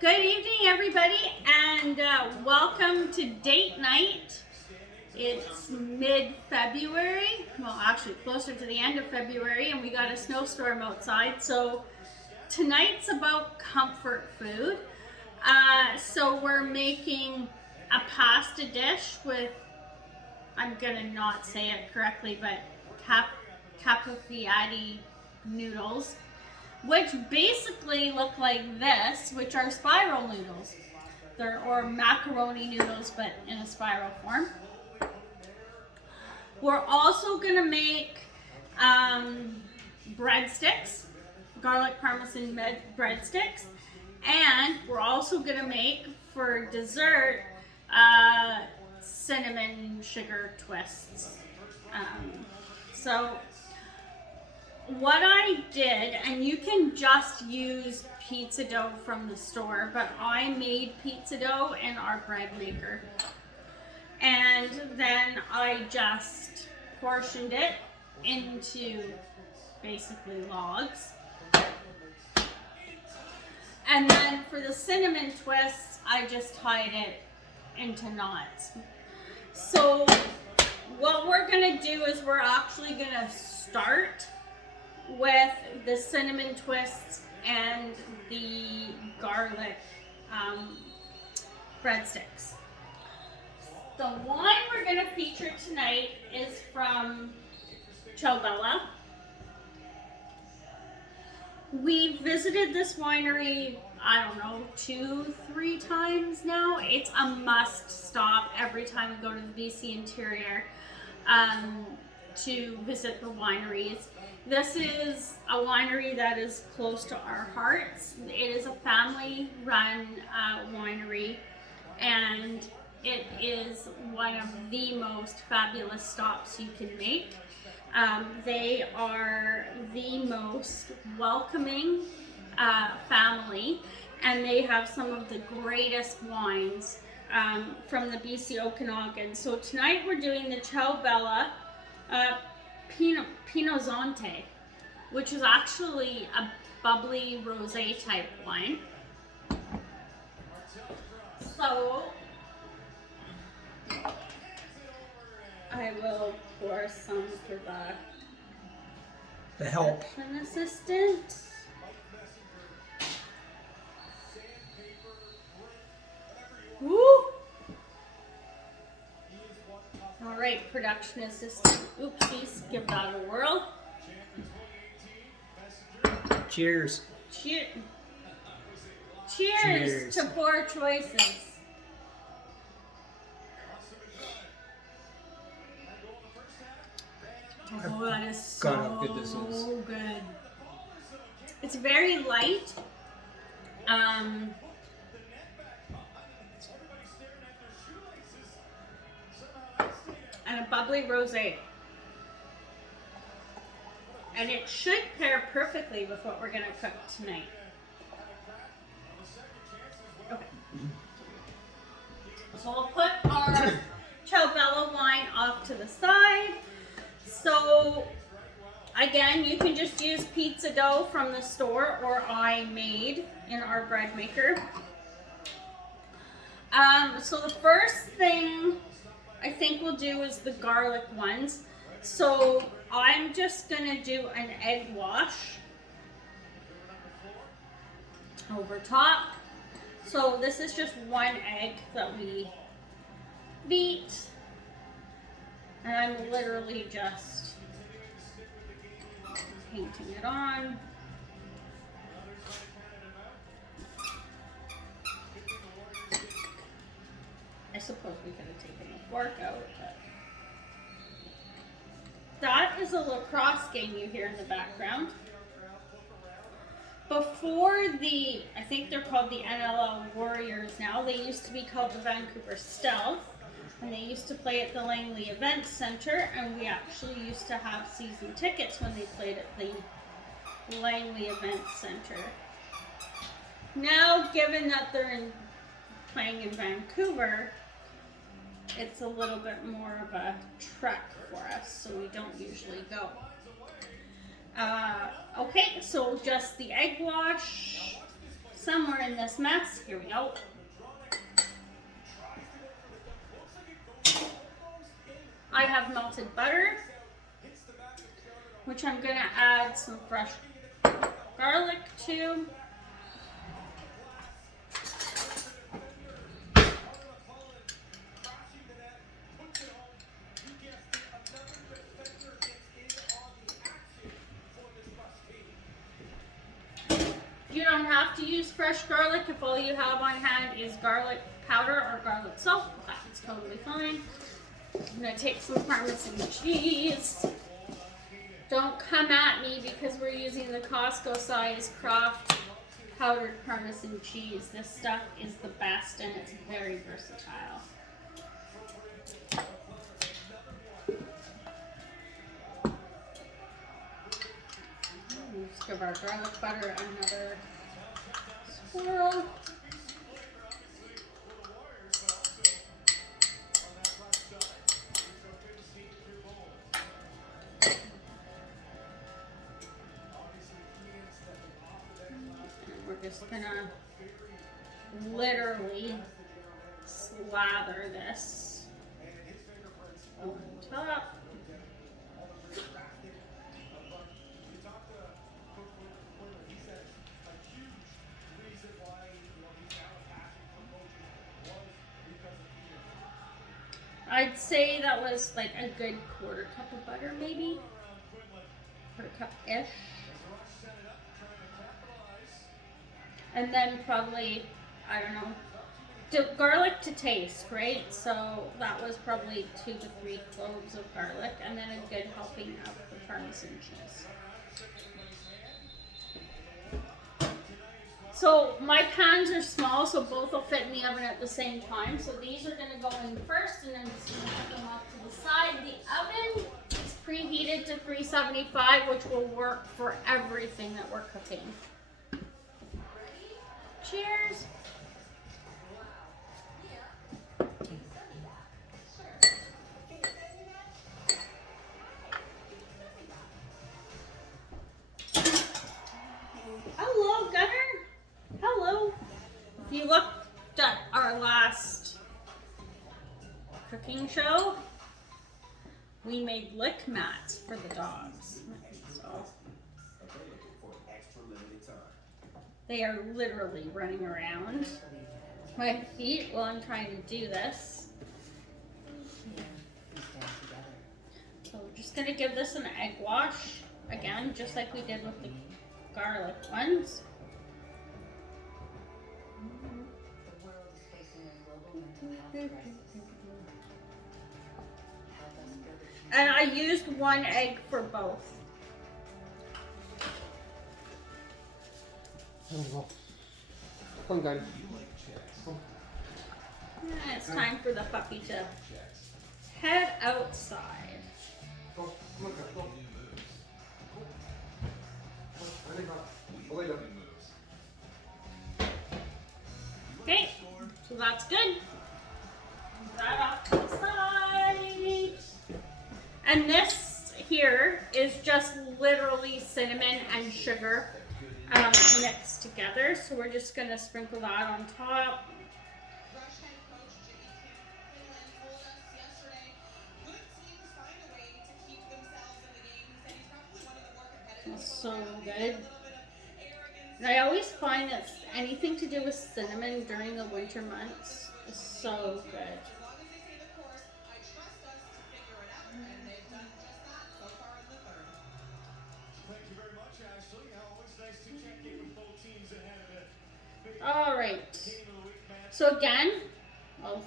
Good evening, everybody, and welcome to date night. It's mid-February, well, actually closer to the end of February, and we got a snowstorm outside. So tonight's about comfort food. So we're making a pasta dish with, I'm gonna not say it correctly, but capigliati noodles, which basically look like this, which are spiral noodles. They're or macaroni noodles, but in a spiral form. We're also gonna make breadsticks, garlic parmesan breadsticks, and we're also gonna make for dessert cinnamon sugar twists. So what I did, and you can just use pizza dough from the store, but I made pizza dough in our bread maker. And then I just portioned it into basically logs. And then for the cinnamon twists, I just tied it into knots. So what we're gonna do is we're actually gonna start with the cinnamon twists and the garlic breadsticks. The wine we're going to feature tonight is from Ciao Bella. We visited this winery, I don't know, 2-3 times now. It's a must stop every time we go to the BC interior to visit the wineries. This is a winery that is close to our hearts. It is a family-run winery, and it is one of the most fabulous stops you can make. They are the most welcoming family, and they have some of the greatest wines from the BC Okanagan. So tonight we're doing the Ciao Bella Pinozonte, which is actually a bubbly rosé type wine. So I will pour some for The help. an assistant. Woo! All right, production assistant. Oopsies, give that a whirl. Cheers. Cheers. Cheers to poor choices. Oh, that is so God, how good this is. good. It's very light. And a bubbly rosé. And it should pair perfectly with what we're going to cook tonight. Okay. So we'll put our Ciao Bella wine off to the side. So again, you can just use pizza dough from the store, or I made in our bread maker. So the first thing I think we'll do is the garlic ones. So I'm just gonna do an egg wash over top. So this is just one egg that we beat, and I'm literally just painting it on. I suppose we could have taken the fork out, but that is a lacrosse game you hear in the background. Before I think they're called the NLL Warriors now. They used to be called the Vancouver Stealth, and they used to play at the Langley Event Center, and we actually used to have season tickets when they played at the Langley Event Center. Now, given that they're playing in Vancouver, it's a little bit more of a trek for us, so we don't usually go. Okay, so just the egg wash, some somewhere in this mess. Here we go. I have melted butter, which I'm going to add some fresh garlic to. You don't have to use fresh garlic if all you have on hand is garlic powder or garlic salt. That's totally fine. I'm going to take some Parmesan cheese. Don't come at me because we're using the Costco size Kraft powdered Parmesan cheese. This stuff is the best and it's very versatile. Let's give our garlic butter another swirl. Just gonna literally slather this on top. I'd say that was like a good quarter cup of butter, maybe. Quarter cup-ish. And then probably, I don't know, garlic to taste, right? So that was probably 2 to 3 cloves of garlic, and then a good helping of the Parmesan cheese. So my pans are small, so both will fit in the oven at the same time. So these are gonna go in first, and I'm just gonna put them off to the side. The oven is preheated to 375, which will work for everything that we're cooking. Cheers. Hello, Gunner. Hello. If you looked at our last cooking show, we made lick mats for the dogs. So they are literally running around my feet while I'm trying to do this. So we're just gonna give this an egg wash again, just like we did with the garlic ones. And I used 1 egg for both. Come on, guys. And it's time for the puppy to head outside. Go. Come on, guys. Go. Go. Go. Okay, so that's good. Move that off to the side. And this here is just literally cinnamon and sugar mixed together. So we're just gonna sprinkle that on top. That's so good. And I always find that anything to do with cinnamon during the winter months is so good. All right. So again, I'll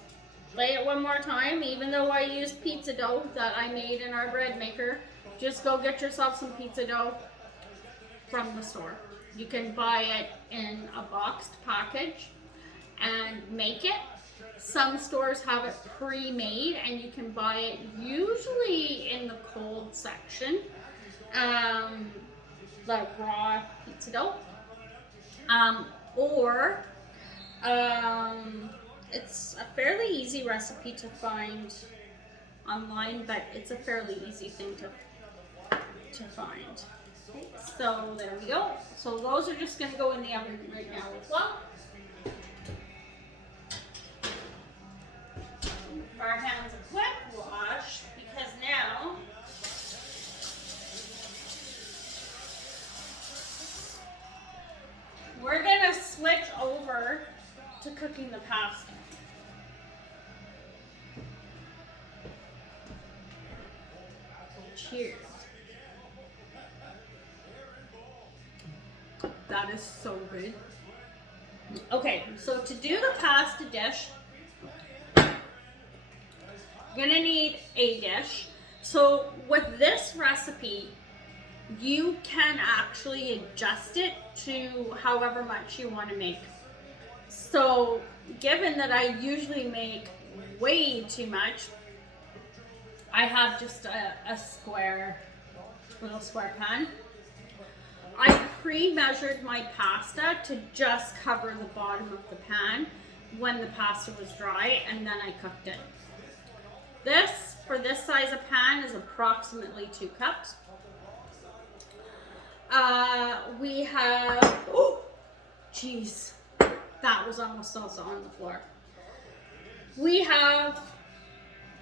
play it one more time. Even though I used pizza dough that I made in our bread maker, just go get yourself some pizza dough from the store. You can buy it in a boxed package and make it. Some stores have it pre-made and you can buy it usually in the cold section, like raw pizza dough. Or it's a fairly easy recipe to find online, but it's a fairly easy thing to find. Okay, so there we go. So those are just going to go in the oven right now as well. Our hands a quick wash because now we're going to switch over to cooking the pasta. Cheers. That is so good. Okay, so to do the pasta dish, you're gonna need a dish. So with this recipe, you can actually adjust it to however much you want to make. So given that I usually make way too much, I have just a little square pan. I pre-measured my pasta to just cover the bottom of the pan when the pasta was dry, and then I cooked it. This, for this size of pan, is approximately 2 cups. We have, oh, jeez, that was almost salsa on the floor. We have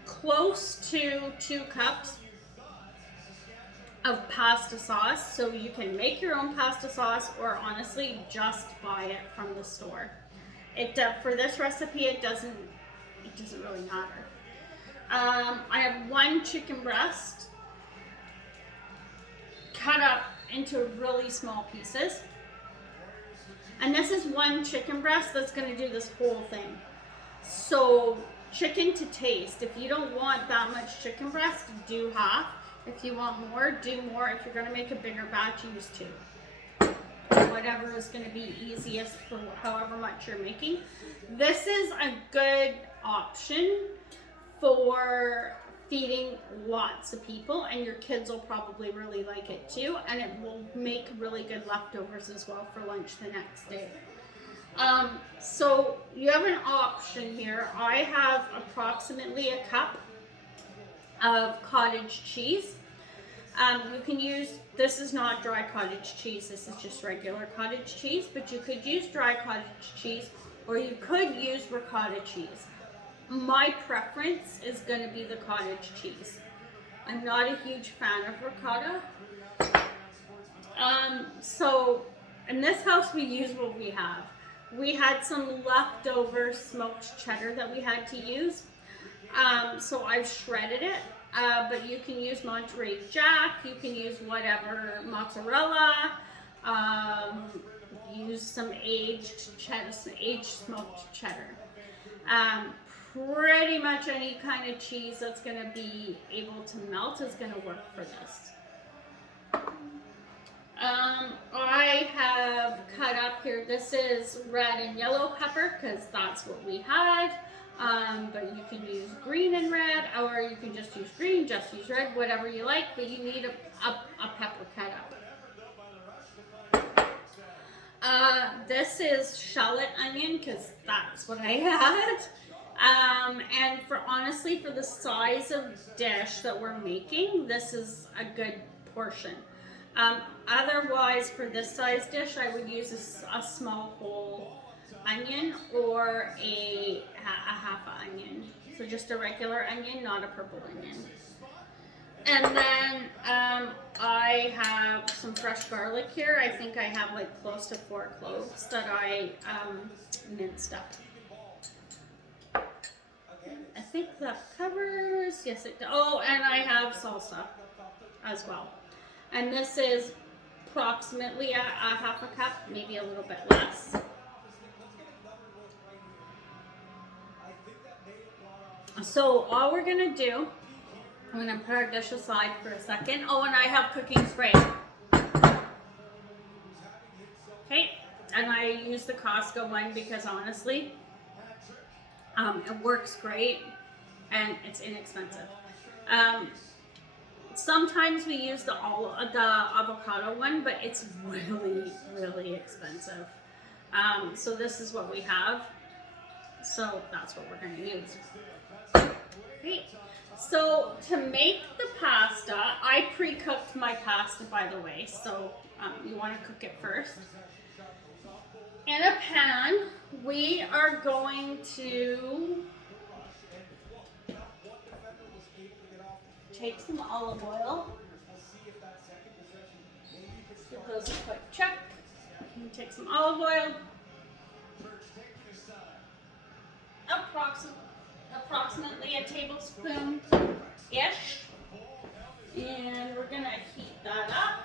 close to 2 cups of pasta sauce, so you can make your own pasta sauce or honestly just buy it from the store. For this recipe, it doesn't really matter. I have 1 chicken breast cut up into really small pieces, and this is 1 chicken breast that's going to do this whole thing. So chicken to taste. If you don't want that much chicken breast, do half. If you want more, do more. If you're going to make a bigger batch, use 2. Whatever is going to be easiest for however much you're making. This is a good option for feeding lots of people, and your kids will probably really like it too, and it will make really good leftovers as well for lunch the next day. So you have an option here. I have approximately a cup of cottage cheese. You can use, this is not dry cottage cheese, this is just regular cottage cheese, but you could use dry cottage cheese or you could use ricotta cheese. My preference is going to be the cottage cheese. I'm not a huge fan of ricotta. So in this house we use what we have. We had some leftover smoked cheddar that we had to use. So I've shredded it, but you can use Monterey Jack, you can use whatever, mozzarella, use some aged cheddar, some aged smoked cheddar. Pretty much any kind of cheese that's going to be able to melt is going to work for this. I have cut up here, this is red and yellow pepper because that's what we had, but you can use green and red, or you can just use green, just use red, whatever you like, but you need a pepper cut up. This is shallot onion because that's what I had. And honestly, for the size of dish that we're making, this is a good portion. Otherwise, for this size dish, I would use a small whole onion or a half onion. So just a regular onion, not a purple onion. And then I have some fresh garlic here. I think I have like close to 4 cloves that I minced up. I think that covers, yes it does. Oh, and I have salsa as well. And this is approximately a half a cup, maybe a little bit less. So all we're gonna do, I'm gonna put our dish aside for a second. Oh, and I have cooking spray. Okay, and I use the Costco one because honestly, it works great and it's inexpensive. Sometimes we use the avocado one, but it's really, really expensive. So this is what we have. So that's what we're going to use. Great. So to make the pasta, I pre-cooked my pasta, by the way. So you want to cook it first. In a pan, we are going to take some olive oil. Give those a quick check. Take some olive oil. Approximately a tablespoon-ish. And we're gonna heat that up.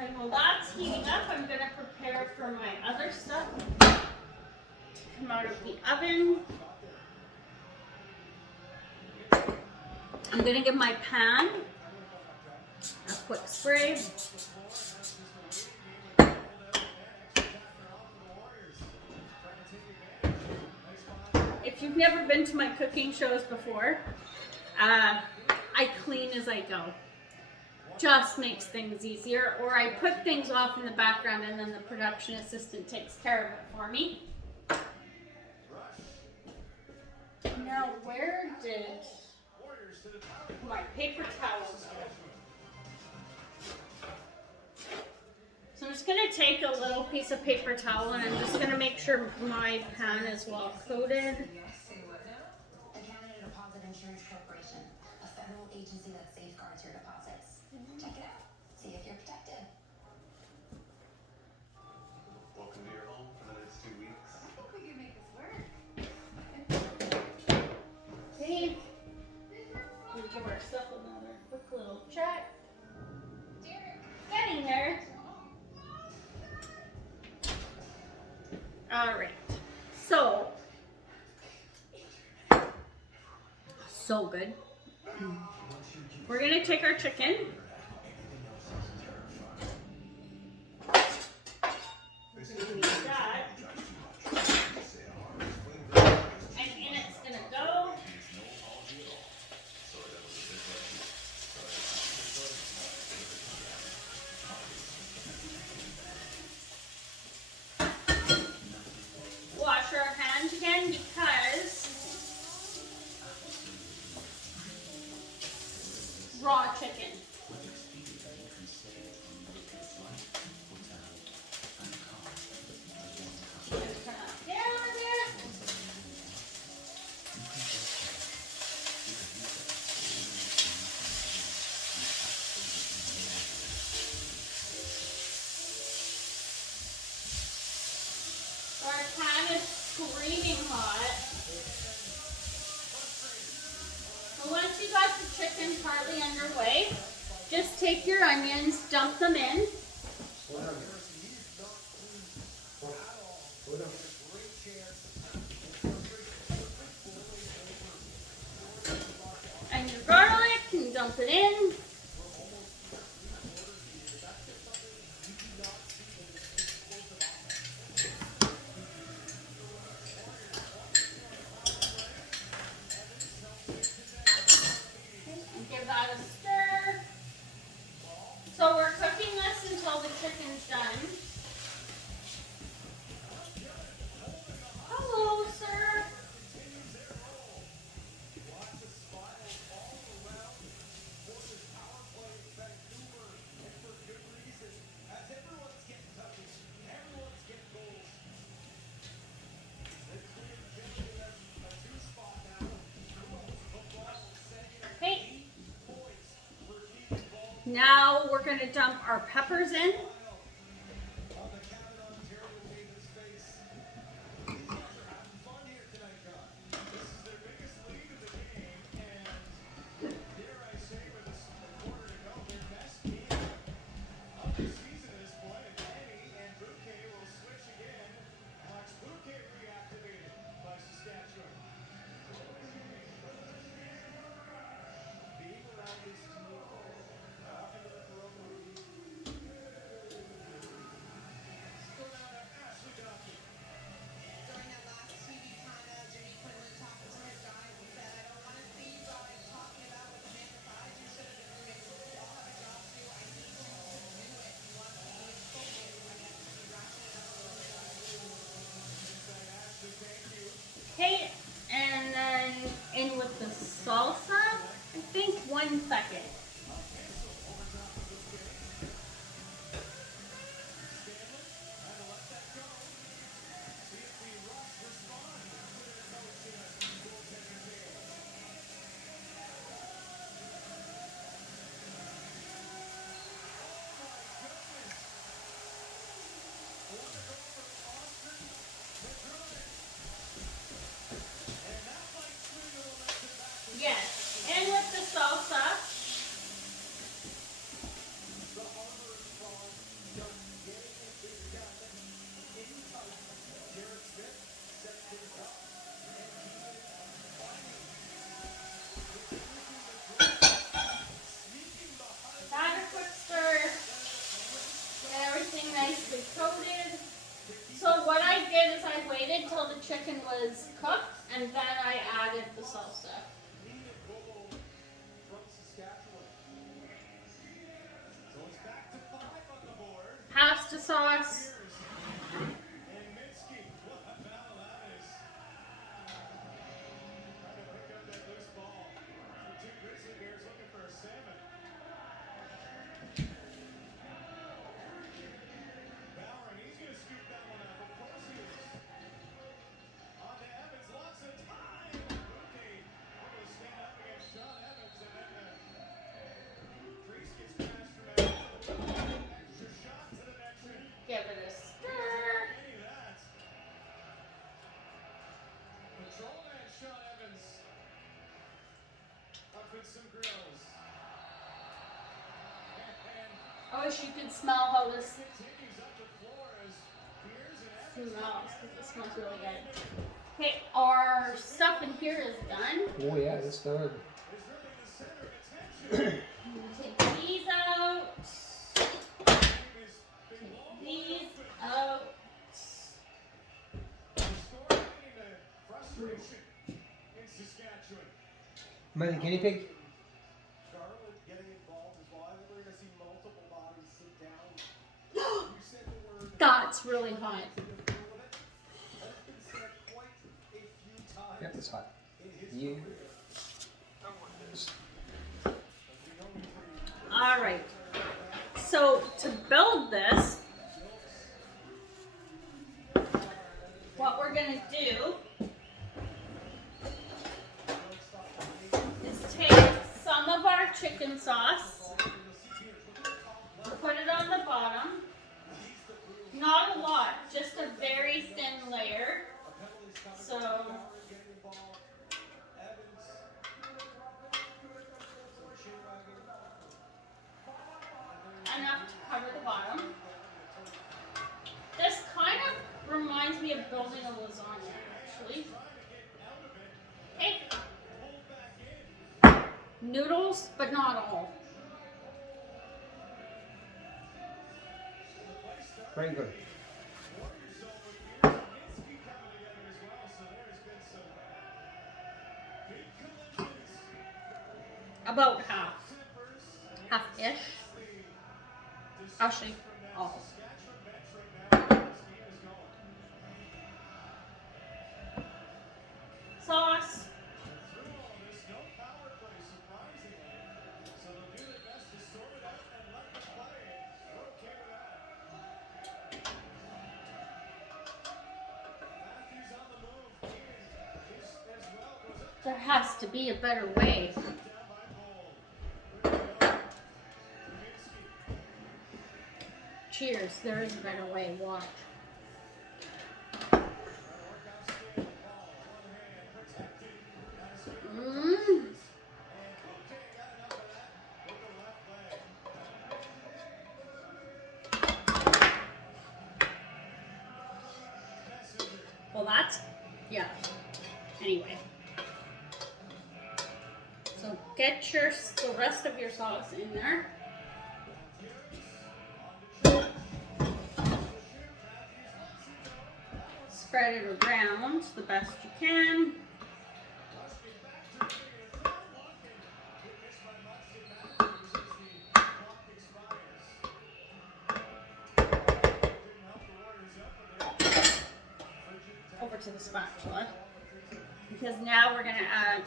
And while that's heating up, I'm gonna prepare for my other stuff to come out of the oven. I'm gonna give my pan a quick spray. If you've never been to my cooking shows before, I clean as I go. Just makes things easier, or I put things off in the background and then the production assistant takes care of it for me. Now, where did my paper towels go? So I'm just gonna take a little piece of paper towel and I'm just gonna make sure my pan is well coated. The Canada Deposit Insurance Corporation, a federal agency that safeguards your deposits. Check it out. See if you're protected. Welcome to your home for the next 2 weeks. I think we can make this work. Okay. We'll give ourselves another quick little check. Getting there. All right. So good. We're gonna take our chicken. Leave that. And in it's gonna go. Wash our hands again because raw chicken. Just turn that down a bit. Our pan is screaming hot. And once you got the chicken partly underway, just take your onions, dump them in. Slow down. Slow down. And your garlic, and dump it in. And give that a stir. So we're cooking this until the chicken's done. Hello, sir. Okay. Now we're going to dump our peppers in. waited till the chicken was cooked and then I added the salsa. Pasta sauce. Give it a stir. I wish you could smell how this smells, because it smells really good. Okay, our stuff in here is done. Oh yeah, it's done. Take these out. Take these out. Am I the guinea pig? Charlotte getting involved as well. I think we're going to see multiple bodies sit down. You said the word. That's really hot. That's been said quite a few times Yep, it's hot. in his You. career. All right. So to build this, what we're gonna do is take some of our chicken sauce, put it on the bottom. Not a lot, just a very thin layer. So enough to cover the bottom. This kind of reminds me of building a lasagna, actually. Okay. Noodles, but not all. Very good. About half. Half-ish. Actually, all. Sauce. There has to be a better way. Cheers, there is a better way. Watch. Mmm. Well, that's, yeah. Anyway. So get the rest of your sauce in there. Spread it around the best you can. Over to the spatula. Because now we're going to add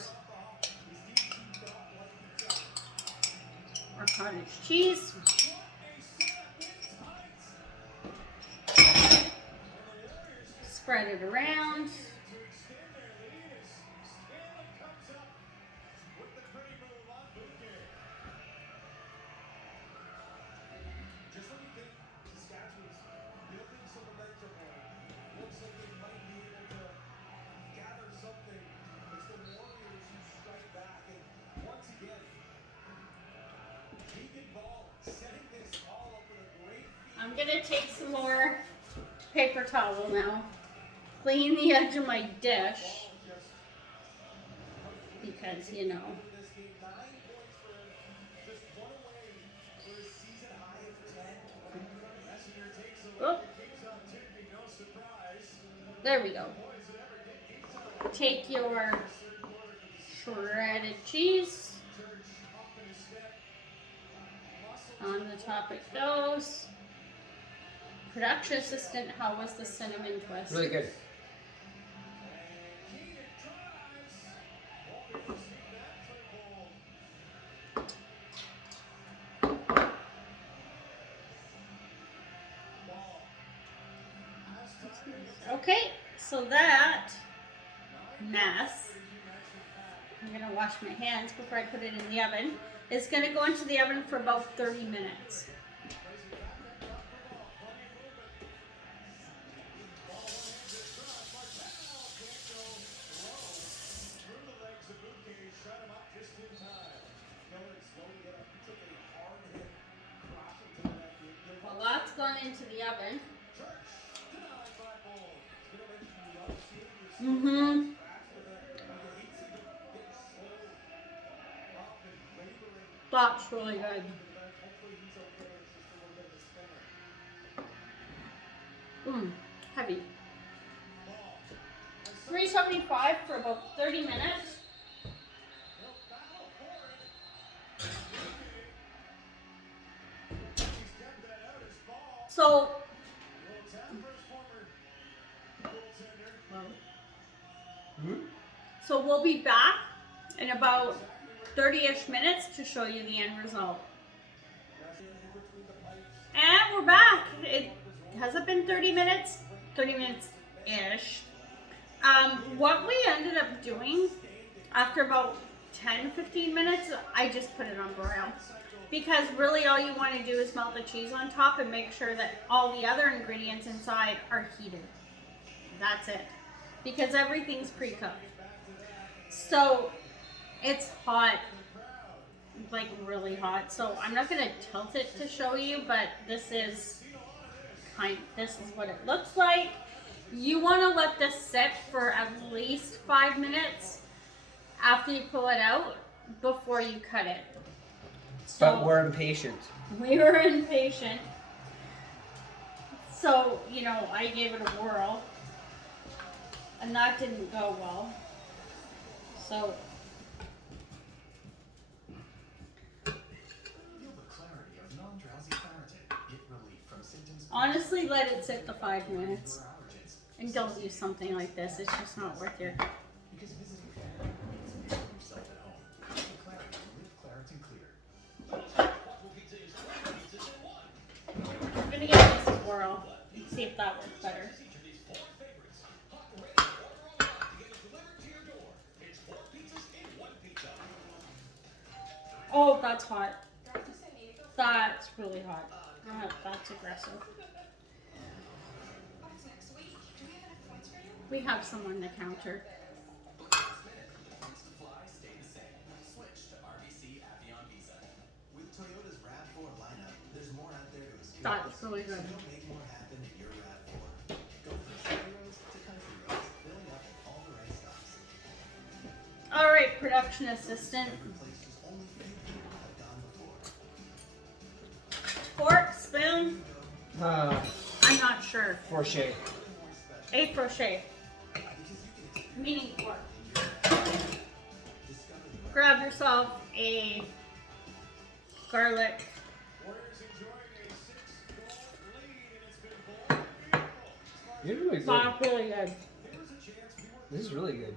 our cottage cheese. Spread it around. I'm gonna take some more paper towel now. Clean the edge of my dish. Because, you know. Oh. There we go. Take your shredded cheese. On the top it goes. Production assistant, how was the cinnamon twist? Really good. Okay, so that mess, I'm gonna wash my hands before I put it in the oven. It's gonna go into the oven for about 30 minutes. Well, that's gone into the oven. That's really good. Heavy. $3.75 for about 30 minutes. So, so we'll be back in about 30-ish minutes to show you the end result. And we're back. It hasn't been 30 minutes, 30 minutes-ish. What we ended up doing after about 10-15 minutes, I just put it on broil. Because really all you want to do is melt the cheese on top and make sure that all the other ingredients inside are heated. That's it. Because everything's pre-cooked. So it's hot, like really hot. So I'm not going to tilt it to show you, but this is what it looks like. You want to let this sit for at least 5 minutes after you pull it out before you cut it. So, But we're impatient. we were impatient. So, you know, I gave it a whirl. And that didn't go well. So, honestly, let it sit the 5 minutes. And don't use something like this. It's just not worth your... I'm gonna give this a whirl. See if that works better. Oh, that's hot. That's really hot. That's aggressive. We have some on the counter. That's really good. All right, production assistant. Fork, spoon? I'm not sure. Crochet. A crochet. Meaning fork. Grab yourself a garlic. You're really good. That's really good. This is really good.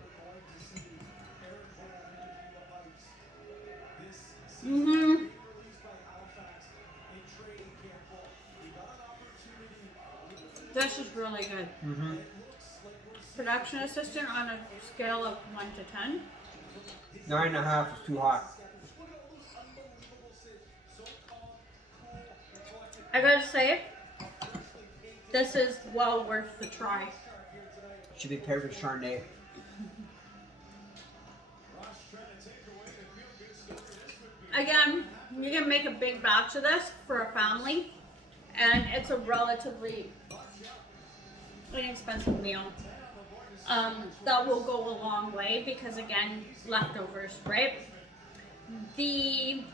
Mm-hmm. This is really good. Mm-hmm. Production assistant on a scale of 1 to 10. 9.5 is too hot. I gotta say, this is well worth the try. Should be paired with Chardonnay. Again, you can make a big batch of this for a family, and it's a relatively inexpensive meal. That will go a long way because, again, leftovers, right? The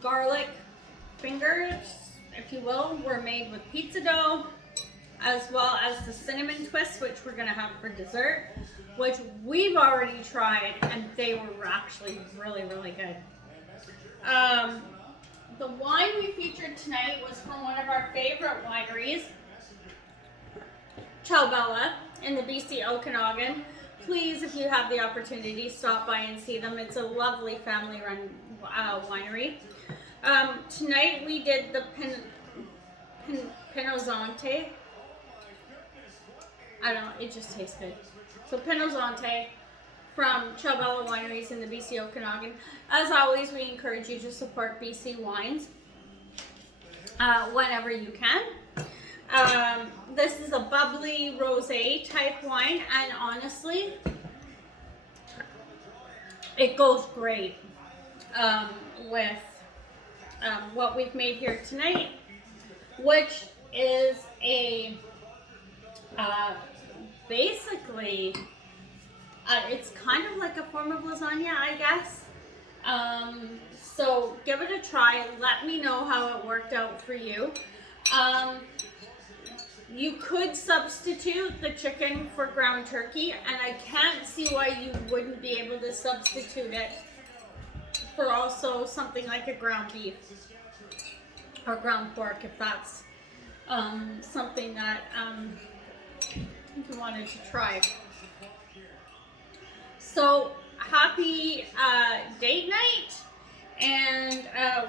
garlic fingers if you will, were made with pizza dough, as well as the cinnamon twists, which we're gonna have for dessert, which we've already tried, and they were actually really, really good. The wine we featured tonight was from one of our favorite wineries, Chowbella, in the BC Okanagan. Please, if you have the opportunity, stop by and see them. It's a lovely family-run winery. Tonight we did the Pinozante. I don't know, it just tastes good. So Pinozante from Chowbella Wineries in the BC Okanagan. As always, we encourage you to support BC wines whenever you can. This is a bubbly rosé type wine, and honestly, it goes great with what we've made here tonight, which is a basically it's kind of like a form of lasagna, I guess. So give it a try. Let me know how it worked out for you. You could substitute the chicken for ground turkey, and I can't see why you wouldn't be able to substitute it for also something like a ground beef or ground pork, if that's something that you wanted to try. So happy date night, and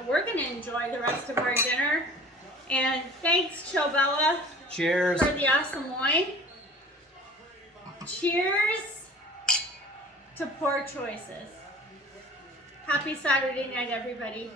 we're gonna enjoy the rest of our dinner. And thanks, Chowbella. Cheers. For the awesome wine. Cheers to poor choices. Happy Saturday night, everybody.